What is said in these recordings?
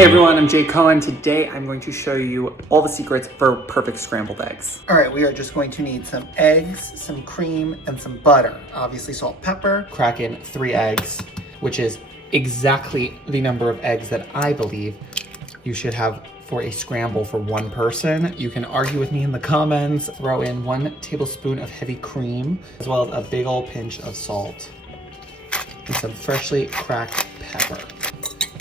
Hey everyone, I'm Jay Cohen. Today I'm going to show you all the secrets for perfect scrambled eggs. All right, we are just going to need some eggs, some cream, and some butter. Obviously salt, pepper. Crack in 3 eggs, which is exactly the number of eggs that I believe you should have for a scramble for one person. You can argue with me in the comments. Throw in 1 tablespoon of heavy cream, as well as a big old pinch of salt and some freshly cracked pepper.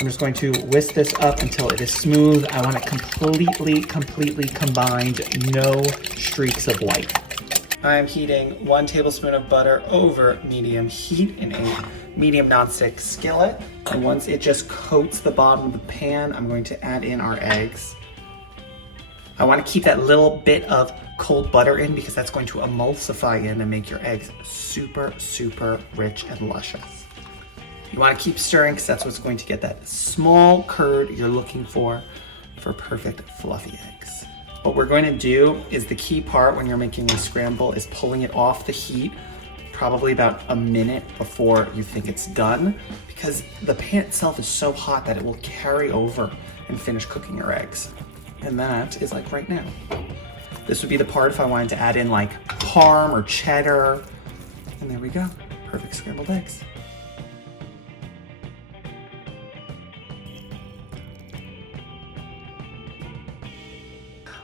I'm just going to whisk this up until it is smooth. I want it completely combined, no streaks of white. I'm heating 1 tablespoon of butter over medium heat in a medium nonstick skillet. And once it just coats the bottom of the pan, I'm going to add in our eggs. I want to keep that little bit of cold butter in because that's going to emulsify in and make your eggs super rich and luscious. You want to keep stirring because that's what's going to get that small curd you're looking for perfect fluffy eggs. What we're going to do is the key part when you're making a scramble is pulling it off the heat probably about a minute before you think it's done, because the pan itself is so hot that it will carry over and finish cooking your eggs. And that is like right now. This would be the part if I wanted to add in like parm or cheddar. And there we go, perfect scrambled eggs.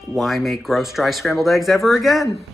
Why make gross dry scrambled eggs ever again?